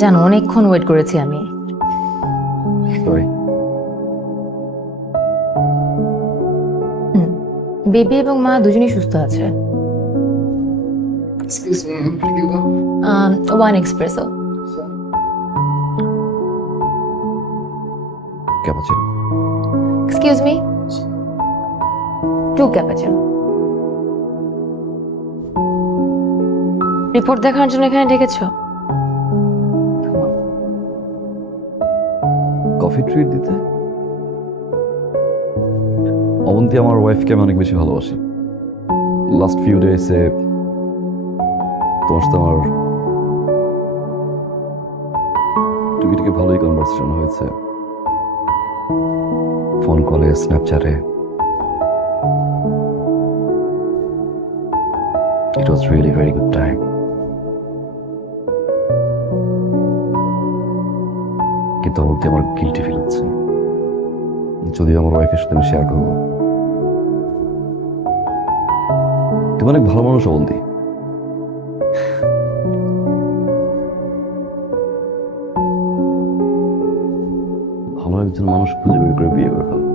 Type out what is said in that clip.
জানো অনেকক্ষণ ওয়েট করেছি আমি। সরি। বেবি এবং মা দুজনেই সুস্থ আছে। Excuse me, Hugo. One espresso. Cappuccino. Excuse me, two cappuccino. Report দেখানোর জন্য এখানে ডেকেছো? কফি ট্রিট দিতে। অবন্তী আমার ওয়াইফকে আমি অনেক বেশি ভালোবাসি। লাস্ট ফিউ ডেজে তোমার সাথে আমার টুকিটাকি ভালোই কনভারসেশন হয়েছে, ফোন কলে, স্ন্যাপচ্যাটে। It was really very good time. কিন্তু অবন্তী আমার গিল্টি ফিল হচ্ছে, যদিও আমার ওয়াইফের সাথে আমি শেয়ার করবো। তুমি অনেক ভালো মানুষ অবন্তী। ভালো একজন মানুষ খুঁজে বের করে বিয়ে করে ফেলো।